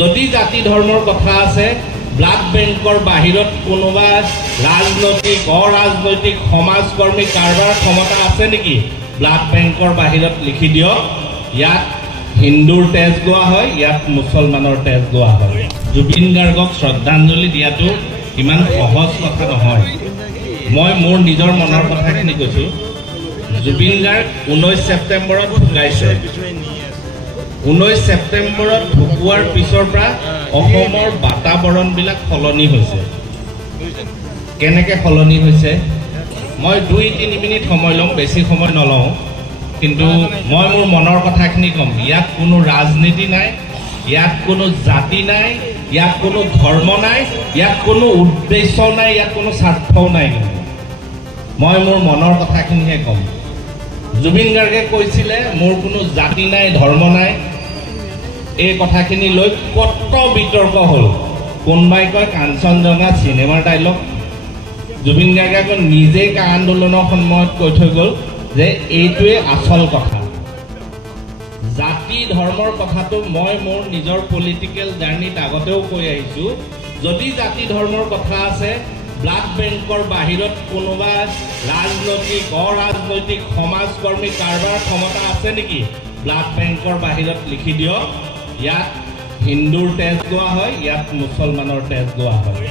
যদি জাতি ধৰ্মৰ কথা আছে, ব্লাড বেংকৰ বাহিৰত কোনোবা ৰাজনৈতিক অৰাজনৈতিক সমাজকৰ্মী কাৰোবাৰ ক্ষমতা আছে নেকি? ব্লাড বেংকৰ বাহিৰত লিখি দিয়ক, ইয়াত হিন্দুৰ তেজ লোৱা হয়, ইয়াত মুছলমানৰ তেজ লোৱা হয়। জুবিন গাৰ্গক শ্ৰদ্ধাঞ্জলি দিয়াটো ইমান সহজ কথা নহয়। মই মোৰ নিজৰ মনৰ কথাখিনি কৈছোঁ। জুবিন গাৰ্গ 19 ছেপ্টেম্বৰত ঢুকাইছে। 19 ছেপ্টেম্বৰত ঢুকোৱাৰ পিছৰ পৰা অসমৰ বাতাবৰণবিলাক সলনি হৈছে। কেনেকৈ সলনি হৈছে মই 2-3 মিনিট সময় ল'ম, বেছি সময় নলওঁ, কিন্তু মই মোৰ মনৰ কথাখিনি ক'ম। ইয়াত কোনো ৰাজনীতি নাই, ইয়াত কোনো জাতি নাই, ইয়াত কোনো ধৰ্ম নাই, ইয়াত কোনো উদ্দেশ্য নাই, ইয়াত কোনো স্বাৰ্থও নাই। মই মোৰ মনৰ কথাখিনিহে ক'ম। জুবিন গাৰ্গে কৈছিলে মোৰ কোনো জাতি নাই, ধৰ্ম নাই। এই কথাখিনি লৈ কত বিতৰ্ক হ'ল। কোনোবাই কয় কাঞ্চনজঙ্ঘা চিনেমাৰ ডাইলগ। জুবিন গাৰ্গে আকৌ নিজেই কা আন্দোলনৰ সময়ত কৈ থৈ গ'ল যে এইটোৱে আচল কথা। জাতি ধৰ্মৰ কথাটো মই মোৰ নিজৰ পলিটিকেল জাৰ্নিত আগতেও কৈ আহিছোঁ। যদি জাতি ধৰ্মৰ কথা আছে, ব্লাড বেংকৰ বাহিৰত কোনোবা ৰাজনৈতিক অৰাজনৈতিক সমাজকৰ্মী কাৰোবাৰ ক্ষমতা আছে নেকি? ব্লাড বেংকৰ বাহিৰত লিখি দিয়ক, ইয়াত হিন্দুৰ তেজ লোৱা হয়, ইয়াত মুছলমানৰ তেজ লোৱা হয়।